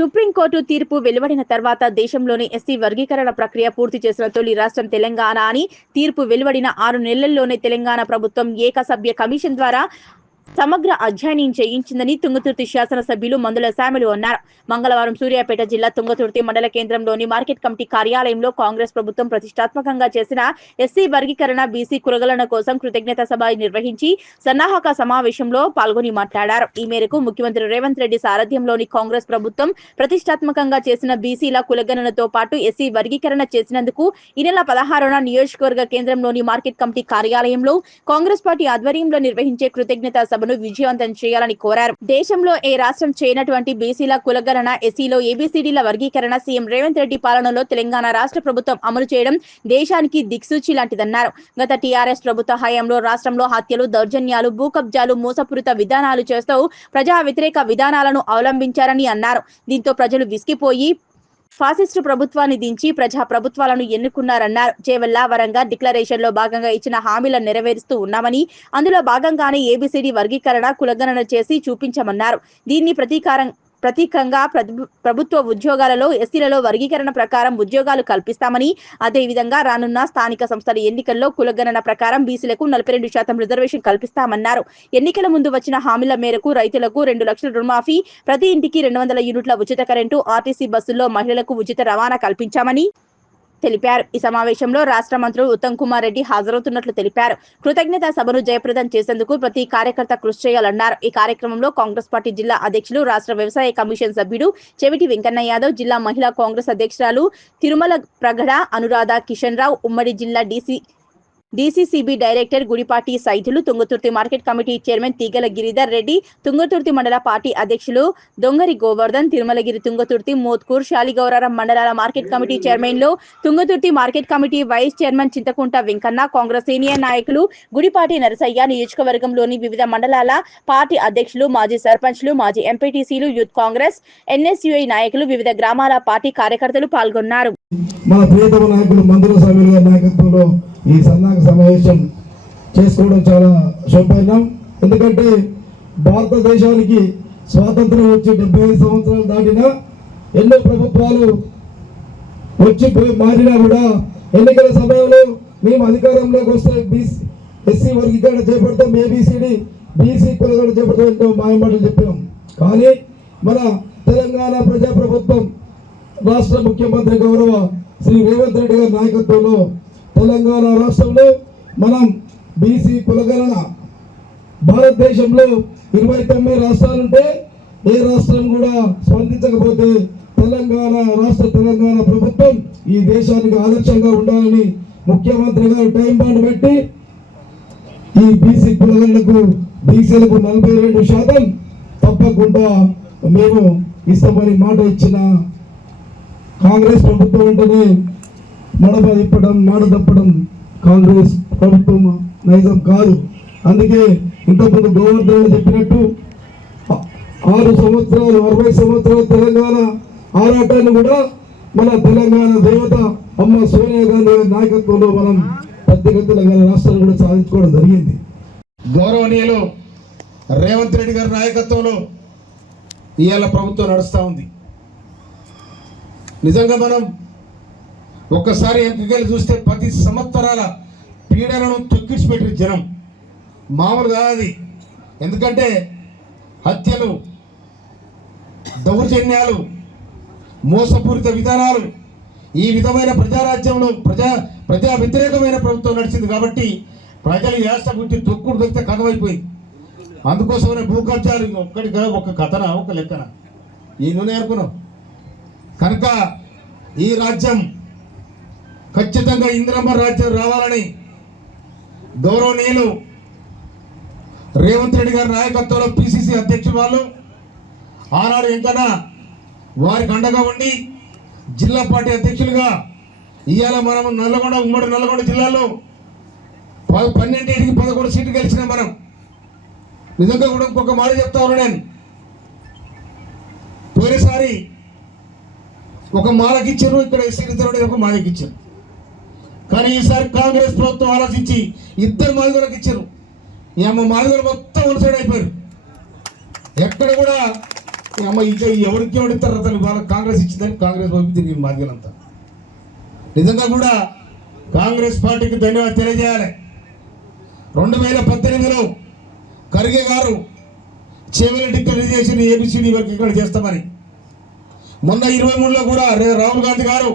Supreme court తీర్పు వెలువడిన తర్వాత దేశంలోని ఎస్సీ వర్గీకరణ ప్రక్రియ పూర్తి చేసిన తొలి రాష్ట్రం తెలంగాణ అని తీర్పు వెలువడిన 6 నెలల్లోనే తెలంగాణ ప్రభుత్వం ఏకసభ్య కమిషన్ ద్వారా సమగ్ర అధ్యయనం చేయించిందని తుంగతుర్తి శాసనసభ్యులు మందుల శాములు అన్నారు. మంగళవారం సూర్యాపేట జిల్లా తుంగతుర్తి మండల కేంద్రంలోని మార్కెట్ కమిటీ కార్యాలయంలో కాంగ్రెస్ ప్రభుత్వం ప్రతిష్టాత్మకంగా చేసిన ఎస్సీ వర్గీకరణ బీసీ కులగణన కోసం కృతజ్ఞత సభ నిర్వహించి సన్నాహక సమావేశంలో పాల్గొని మాట్లాడారు. ఈ మేరకు ముఖ్యమంత్రి రేవంత్ రెడ్డి సారథ్యంలోని కాంగ్రెస్ ప్రభుత్వం ప్రతిష్టాత్మకంగా చేసిన బీసీల కులగణనతో పాటు ఎస్సీ వర్గీకరణ చేసినందుకు ఈ నెల 16న నియోజకవర్గ కేంద్రంలోని మార్కెట్ కమిటీ కార్యాలయంలో కాంగ్రెస్ పార్టీ ఆధ్వర్యంలో నిర్వహించే కృతజ్ఞత సభను విజయవంతం చేయాలని కోరారు. దేశంలో ఏ రాష్ట్రం చేయనటువంటి బీసీల కులగణన ఎస్సీలో ఏబీసీడీల వర్గీకరణ సీఎం రేవంత్ రెడ్డి పాలనలో తెలంగాణ రాష్ట్ర ప్రభుత్వం అమలు చేయడం దేశానికి దిక్సూచి లాంటిదన్నారు. గత టీఆర్ఎస్ ప్రభుత్వ హయాంలో రాష్ట్రంలో హత్యలు, దౌర్జన్యాలు, భూకబ్జాలు, మోసపూరిత విధానాలు చేస్తూ ప్రజా వ్యతిరేక విధానాలను అవలంబించారని అన్నారు. దీంతో ప్రజలు విసిగిపోయి ఫాసిస్టు ప్రభుత్వాన్ని దించి ప్రజా ప్రభుత్వాలను ఎన్నుకున్నారన్నారు. చేవెళ్ల, వరంగల్ డిక్లరేషన్ లో భాగంగా ఇచ్చిన హామీలను నెరవేరుస్తూ ఉన్నామని, అందులో భాగంగానే ఏబీసీడీ వర్గీకరణ కులగణన చేసి చూపించమన్నారు. దీన్ని ప్రతీకంగా ప్రభుత్వ ఉద్యోగాలలో ఎస్సీలలో వర్గీకరణ ప్రకారం ఉద్యోగాలు కల్పిస్తామని, అదేవిధంగా రానున్న స్థానిక సంస్థల ఎన్నికల్లో కులగణన ప్రకారం బీసీలకు 42% రిజర్వేషన్ కల్పిస్తామన్నారు. ఎన్నికల ముందు వచ్చిన హామీల మేరకు రైతులకు 2 లక్షల రుణమాఫీ, ప్రతి ఇంటికి 200 యూనిట్ల ఉచిత కరెంటు, ఆర్టీసీ బస్సుల్లో మహిళలకు ఉచిత రవాణా కల్పించామని తెలిపారు. ఈ సమావేశంలో రాష్ట్ర మంత్రులు ఉత్తమ్ కుమార్ రెడ్డి హాజరవుతున్నట్లు తెలిపారు. కృతజ్ఞత సభను జయప్రదం చేసేందుకు ప్రతి కార్యకర్త కృషి చేయాలన్నారు. ఈ కార్యక్రమంలో కాంగ్రెస్ పార్టీ జిల్లా అధ్యక్షులు, రాష్ట్ర వ్యవసాయ కమిషన్ సభ్యుడు చెవిటి వెంకన్న యాదవ్, జిల్లా మహిళా కాంగ్రెస్ అధ్యక్షురాలు తిరుమల ప్రగడ అనురాధ, కిషన్ రావు, ఉమ్మడి జిల్లా DCCB director Gudipati Saidulu, Thungathurthi market committee chairman తీగల గిరిధర్ రెడ్డి, తుంగతుర్తి మండల పార్టీ అధ్యక్షులు దొంగరి గోవర్ధన్, తిరుమలగిరి, తుంగతుర్తి, మోత్కూర్, శాలిగౌరారం మండలాల మార్కెట్ కమిటీ చైర్మన్లు, Thungathurthi market committee vice chairman Chinthakunta Venkanna, Congress senior నాయకులు గుడిపాటి నరసయ్య, నియోజకవర్గంలోని వివిధ మండలాల పార్టీ అధ్యక్షులు, మాజీ సర్పంచ్లు, మాజీ ఎంపీటీసీలు, యూత్ కాంగ్రెస్, ఎన్ఎస్యుఐ నాయకులు, వివిధ గ్రామాల పార్టీ కార్యకర్తలు పాల్గొన్నారు. మన ప్రియతమ నాయకులు మందుల శాములు గారి నాయకత్వంలో ఈ సన్నాహక సమావేశం చేసుకోవడం చాలా శుభపరిణామం. ఎందుకంటే భారతదేశానికి స్వాతంత్రం వచ్చి 75 సంవత్సరాలు దాటినా ఎన్నో ప్రభుత్వాలు వచ్చి మారినా కూడా ఎన్నికల సమయంలో మేము అధికారంలోకి వస్తే ఎస్సీ వర్గీకరణ చేపడతాం, ఏబీసీడీ బీసీ కులగణన చేపడతాం, ఎంతో మాయమాటలు చెప్పాం. కానీ మన తెలంగాణ ప్రజాప్రభుత్వం రాష్ట్ర ముఖ్యమంత్రి గౌరవ శ్రీ రేవంత్ రెడ్డి గారి నాయకత్వంలో తెలంగాణ రాష్ట్రంలో మనం బీసీ కులగణన భారతదేశంలో 29 రాష్ట్రాలుంటే ఏ రాష్ట్రం కూడా స్పందించకపోతే తెలంగాణ ప్రభుత్వం ఈ దేశానికి ఆదర్శంగా ఉండాలని ముఖ్యమంత్రి గారు టైం బాండ్ పెట్టి ఈ బీసీ కులగణనకు బీసీలకు 42% తప్పకుండా మేము ఇస్తామని మాట ఇచ్చిన కాంగ్రెస్ ప్రభుత్వం వెంటనే మాట తప్పడం కాంగ్రెస్ ప్రభుత్వం నైజం కాదు. అందుకే ఇంతకుముందు గోవర్ధన్ చెప్పినట్టు 6 సంవత్సరాలు 60 సంవత్సరాల తెలంగాణ ఆరాటాన్ని కూడా మన తెలంగాణ దేవత అమ్మ సోనియా గాంధీ నాయకత్వంలో మనం ప్రత్యేక తెలంగాణ రాష్ట్రాన్ని కూడా సాధించుకోవడం జరిగింది. గౌరవనీయులు రేవంత్ రెడ్డి గారి నాయకత్వంలో ఇవాళ ప్రభుత్వం నడుస్తూ ఉంది. నిజంగా మనం ఒక్కసారి ఎంపికలు చూస్తే 10 సంవత్సరాల పీడనను తొక్కిసిపెట్టిన జనం మామూలు కాదు. ఎందుకంటే హత్యలు, దౌర్జన్యాలు, మోసపూరిత విధానాలు, ఈ విధమైన ప్రజారాజ్యంలో ప్రజా వ్యతిరేకమైన ప్రభుత్వం నడిచింది. కాబట్టి ప్రజలు యాస గురించి తొక్కుడు దొరికితే కథమైపోయింది. అందుకోసమనే భూకబ్జాలు ఒక కథన ఒక లెక్కన ఈ నూనె అనుకున్నాం. కనుక ఈ రాజ్యం ఖచ్చితంగా ఇందిరమ్మ రాజ్యం రావాలని గౌరవనీయులు రేవంత్ రెడ్డి గారి నాయకత్వంలో పిసిసి అధ్యక్షులు వాళ్ళు ఆనాడు వెంకన్న వారికి అండగా ఉండి జిల్లా పార్టీ అధ్యక్షులుగా ఇవాళ మనం ఉమ్మడి నల్లగొండ జిల్లాలో 12కి 11 సీట్లు గెలిచిన మనం. నిజంగా కూడా ఇంకొక మాట చెప్తా ఉన్నా, నేను పోయినసారి ఒక మాలకిచ్చారు, ఇక్కడ ఎస్సీ రిజర్వ్ ఒక మాలకిచ్చారు. కానీ ఈసారి కాంగ్రెస్ ప్రభుత్వం ఆలోచించి 2 మాదిగలకు ఇచ్చారు. ఈ అమ్మ మాదిగలు మొత్తం వన్ సైడ్ అయిపోయారు. ఎక్కడ కూడా అమ్మ ఇంకా ఎవరికి ఎవడిస్తారు అసలు వాళ్ళకి కాంగ్రెస్ ఇచ్చిందని కాంగ్రెస్ వైపు తిరిగి మార్గాలంతా. నిజంగా కూడా కాంగ్రెస్ పార్టీకి ధన్యవాదాలు తెలియజేయాలి. 2018లో ఖర్గే గారు చెవిలి డిక్లరేషన్ ఏబిసిడి వరకు ఇక్కడ చేస్తామని, మొన్న 23లో కూడా రాహుల్ గాంధీ గారు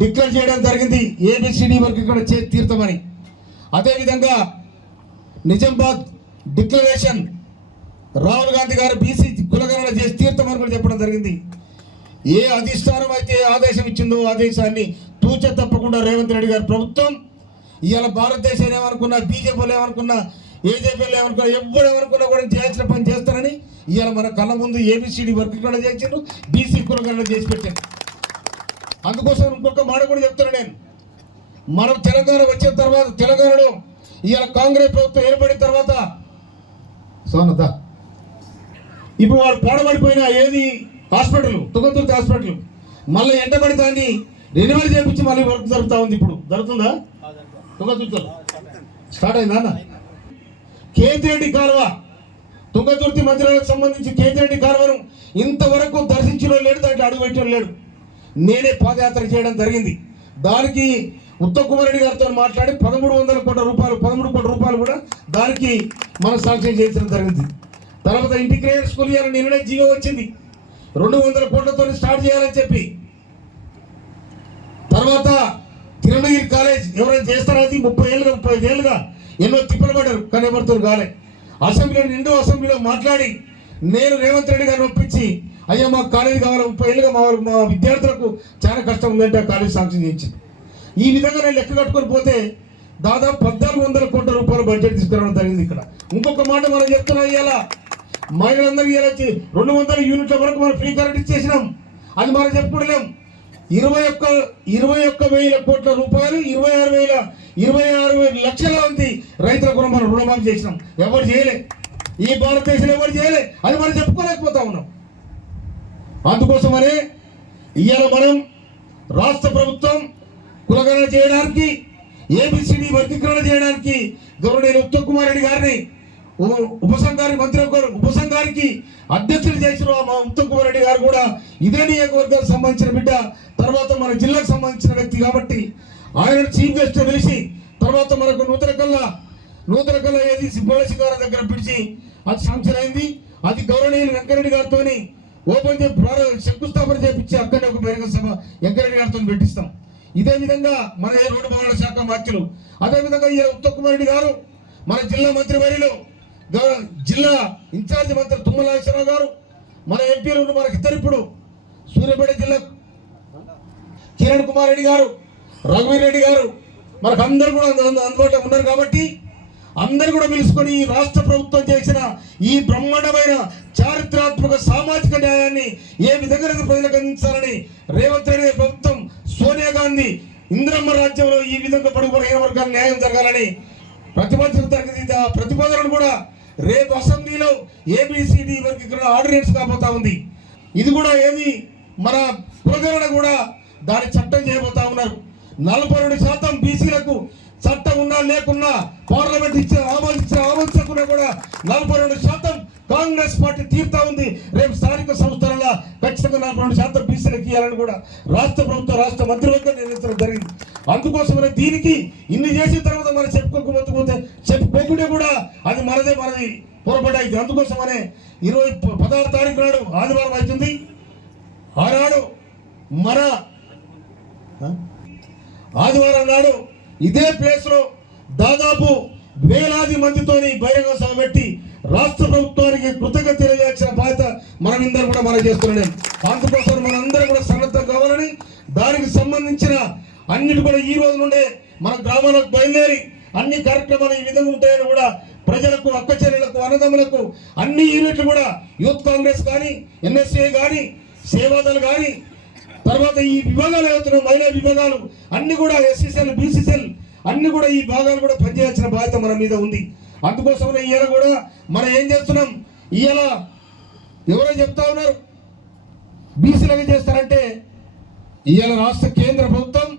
డిక్లేర్ చేయడం జరిగింది ఏబిసిడి వరకు ఇక్కడ చేసి తీర్థమని. అదేవిధంగా నిజామాబాద్ డిక్లరేషన్ రాహుల్ గాంధీ గారు బీసీ కులగణన చేసి తీర్థమని కూడా చెప్పడం జరిగింది. ఏ అధిష్టానం అయితే ఆదేశం ఇచ్చిందో ఆదేశాన్ని తూచ తప్పకుండా రేవంత్ రెడ్డి గారి ప్రభుత్వం ఇవాళ భారతదేశం ఏమనుకున్నా, బీజేపీలు ఏమనుకున్నా, ఏజేపీలు ఏమనుకున్నా, ఎవ్వరు ఏమనుకున్నా కూడా చేయాల్సిన పని చేస్తారని ఇవాళ మన కళ్ళ ముందు ఏబిసిడి వర్గీకరణ చేసిండ్రు, బీసీ కులగణన చేసి పెట్టారు. అందుకోసం ఇంకొక మాట కూడా చెప్తున్నా నేను, మనం తెలంగాణ వచ్చిన తర్వాత తెలంగాణలో ఇవాళ కాంగ్రెస్ ప్రభుత్వం ఏర్పడిన తర్వాత సోనత ఇప్పుడు వాడు పాడబడిపోయిన ఏది హాస్పిటల్ తుంగతుర్తి హాస్పిటల్ మళ్ళీ ఎండబడి దాన్ని రెన్యువల్ చేయించి మళ్ళీ వర్క్ జరుగుతూ ఉంది. ఇప్పుడు జరుగుతుందా? తుంగతుర్తిలో స్టార్ట్ అయిందా అన్న? కేతిరెడ్డి కాలువ తుంగతుర్తి మందిరాలకు సంబంధించి కేతిరెడ్డి కాలువను ఇంతవరకు దర్శించడం లేడు, దాంట్లో అడుగు పెట్టడం లేడు. నేనే పాదయాత్ర చేయడం జరిగింది. దానికి ఉత్తమ్ కుమార్ రెడ్డి గారితో మాట్లాడి 1300 కోట్ల రూపాయలు 13 కోట్ల రూపాయలు కూడా దానికి మనం శాంక్షన్ చేయించడం జరిగింది. తర్వాత ఇంటిగ్రేటెడ్ స్కూల్ ఇవ్వాలని నిన్ననే జీవో వచ్చింది, 200 కోట్లతో స్టార్ట్ చేయాలని చెప్పి. తర్వాత తిరుమలగిరి కాలేజ్ ఎవరైనా చేస్తారని 35 ఏళ్ళుగా ఎన్నో తిప్పలు పడ్డారు, కానీ ఎవరితో కాలే. నిండు అసెంబ్లీలో మాట్లాడి నేను రేవంత్ రెడ్డి గారిని ఒప్పించి అయ్యా మాకు కాలేజీ కావాలి, 30 ఏళ్ళుగా మా విద్యార్థులకు చాలా కష్టం ఉందంటే ఆ కాలేజ్ శాంక్షన్ చేయించింది. ఈ విధంగా నేను లెక్క కట్టుకొని పోతే దాదాపు 1400 కోట్ల రూపాయల బడ్జెట్ తీసుకురావడం జరిగింది. ఇక్కడ ఇంకొక మాట మనం చెప్తున్నాం, ఇవాళ మహిళలందరికీ 200 యూనిట్ల వరకు మనం ఫ్రీ కరెంట్ ఇచ్చేసినాం. అది మనం చెప్పుకోలేం. 21,000 కోట్ల రూపాయలు 26 లక్షల మంది రైతులకు మనం రుణమాఫీ చేసినాం. ఎవరు చేయలే, ఈ భారతదేశంలో ఎవరు చేయలే. అది మనం చెప్పుకోలేకపోతా ఉన్నాం. అందుకోసమనే ఇవాళ మనం రాష్ట్ర ప్రభుత్వం కులగణన చేయడానికి, ఏబిసిడి వర్గీకరణ చేయడానికి గవర్నర్ ఉత్తమ్ కుమార్ రెడ్డి గారిని ఉపసంఘానికి అధ్యక్షులు చేసిన మా ఉత్తమ్ కుమార్ రెడ్డి గారు కూడా ఇదే నియోజకవర్గానికి సంబంధించిన బిడ్డ, తర్వాత మన జిల్లాకు సంబంధించిన వ్యక్తి కాబట్టి ఆయన చీఫ్ గెస్ట్ పిలిచి తర్వాత మనకు నూతన కల్లా ఏది సింబాలజీ గారి దగ్గర పిలిచి అది శాంక్షన్ అయింది. అది గౌరవనీయులు వెంకరెడ్డి గారితో ఓపెన్ శంకుస్థాపన చేపించి అక్కడే ఒక బహిరంగ సభ వెంకరెడ్డి గారితో పెట్టిస్తాం. ఇదే విధంగా మన రోడ్డు భవనాల శాఖ మంత్రులు, అదేవిధంగా ఈ ఉత్తమ్ కుమార్ రెడ్డి గారు మన జిల్లా మంత్రి వర్యులు, జిల్లా ఇన్ఛార్జ్ మంత్రి తుమ్మల నాగేశ్వరరావు గారు, మన ఎంపీలు మనకి ఇద్దరు ఇప్పుడు సూర్యాపేట జిల్లా కిరణ్ కుమార్ రెడ్డి గారు, రఘువీర్ రెడ్డి గారు మనకు అందరూ కూడా అందుబాటులో ఉన్నారు. కాబట్టి అందరూ కూడా పిలుచుకొని ఈ రాష్ట్ర ప్రభుత్వం చేసిన ఈ బ్రహ్మాండమైన చారిత్రాత్మక సామాజిక న్యాయాన్ని ఏ విధంగా ప్రజలకు అందించాలని రేవంత్ రెడ్డి ప్రభుత్వం, సోనియా గాంధీ ఇందిరమ్మ రాజ్యంలో ఈ విధంగా బడుగు బలహీన వర్గాల న్యాయం జరగాలని ప్రతిపాదించడం జరిగింది. ఆ ప్రతిపాదనను కూడా రేపు అసెంబ్లీలో ఏబిసిడి వర్గీకరణ ఆర్డినెన్స్ కాబోతా ఉంది. ఇది కూడా ఏది మన కులగణన కూడా దాని చట్టం చేయబోతా ఉన్నారు. 42% బీసీలకు చట్టం ఉన్నా లేకున్నా పార్లమెంట్ ఆమోదించకుండా కూడా 42% కాంగ్రెస్ పార్టీ తీరుతా ఉంది. రేపు స్థానిక సంస్థలలో ఖచ్చితంగా 42% బీసీలకు ఇవ్వాలని కూడా రాష్ట్ర ప్రభుత్వం రాష్ట్ర మంత్రివర్గం నిర్ణయించడం జరిగింది. అందుకోసమనే దీనికి ఇన్ని చేసిన తర్వాత మనం చెప్పుకోకుంటే కూడా అది మనది పొరపాటు అయింది. అందుకోసమనే 16 తారీఖు నాడు ఆదివారం అవుతుంది. ఆనాడు మన ఆదివారం నాడు ఇదే ప్లేస్ లో దాదాపు వేలాది మందితోని బహిరంగ సభ పెట్టి రాష్ట్ర ప్రభుత్వానికి కృతజ్ఞత తెలియజేయాల్సిన బాధ్యత మనమందరం కూడా మనం చేస్తున్నాం. అందుకోసం మనందరం కూడా సన్నద్ధం కావాలని, దానికి సంబంధించిన అన్నిటి కూడా ఈ రోజు నుండే మన గ్రామాలకు బయలుదేరి అన్ని కార్యక్రమాలు ఈ విధంగా ఉంటాయని కూడా ప్రజలకు, అక్క చెల్లెలకు, అన్నదమ్ములకు అన్ని యూనిట్లు కూడా యూత్ కాంగ్రెస్ కానీ, ఎన్ఎస్ఏ కానీ, సేవాదలు కానీ, తర్వాత ఈ విభాగాలు అవుతున్న మహిళా విభాగాలు అన్ని కూడా ఎస్సీసీఎల్, బీసీసీఎల్ అన్ని కూడా ఈ భాగాలు కూడా పనిచేయాల్సిన బాధ్యత మన మీద ఉంది. అందుకోసమే ఇవాళ కూడా మనం ఏం చేస్తున్నాం, ఇవాళ ఎవరో చెప్తా ఉన్నారు బీసీలకి చేస్తారంటే, ఇవాళ రాష్ట్ర కేంద్ర ప్రభుత్వం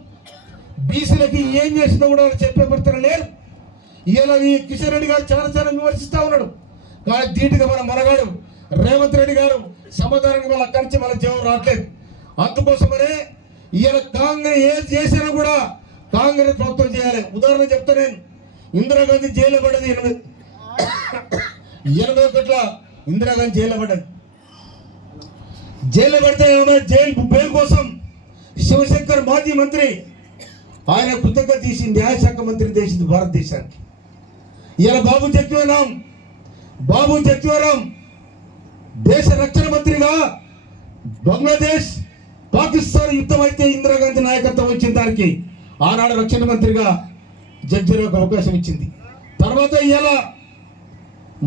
బీసీలకి ఏం చేసిందో కూడా చెప్పే పరిస్థితులు లేరు. ఇవాళ ఈ కిషన్ రెడ్డి గారు చాలా విమర్శిస్తా ఉన్నాడు. కానీ ధీటుగా మన మనగాడు రేవంత్ రెడ్డి గారు సమాధానానికి వాళ్ళ అక్కడి నుంచి వాళ్ళ జవాబు రావట్లేదు. అందుకోసమనే ఈయన కాంగ్రెస్ ఏది చేసినా కూడా కాంగ్రెస్ ప్రభుత్వం చేయాలి. ఉదాహరణ చెప్తా నేను, ఇందిరాగాంధీ జైల్లో పడ్డది 81 ఇందిరాగాంధీ జైల్లో పడ్డది. జైల్లో పడితే జైలు బెయిల్ కోసం శివశంకర్ మాజీ మంత్రి ఆయన కృతజ్ఞత తీసి న్యాయశాఖ మంత్రి చేసింది భారతదేశానికి. ఇలా బాబు జగ్జీవన్ దేశ రక్షణ మంత్రిగా బంగ్లాదేశ్ పాకిస్తాన్ యుద్ధం అయితే ఇందిరాగాంధీ నాయకత్వం వచ్చిన దానికి ఆనాడు రక్షణ మంత్రిగా జగ్జీవన్ అవకాశం ఇచ్చింది. తర్వాత ఇలా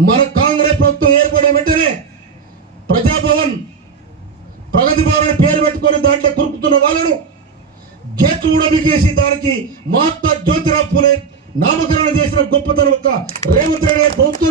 మన కాంగ్రెస్ ప్రభుత్వం ఏర్పడే వెంటనే ప్రజాభవన్ ప్రగతి భవన్ పేరు పెట్టుకొని దాంట్లో కురుకుతున్న వాళ్ళను గేట్లు కూడా బిగేసి దానికి మహాత్మా జ్యోతిరావు పూలే నామకరణం చేసిన గొప్పతనం ఒక రేవంత్ రెడ్డి ప్రభుత్వం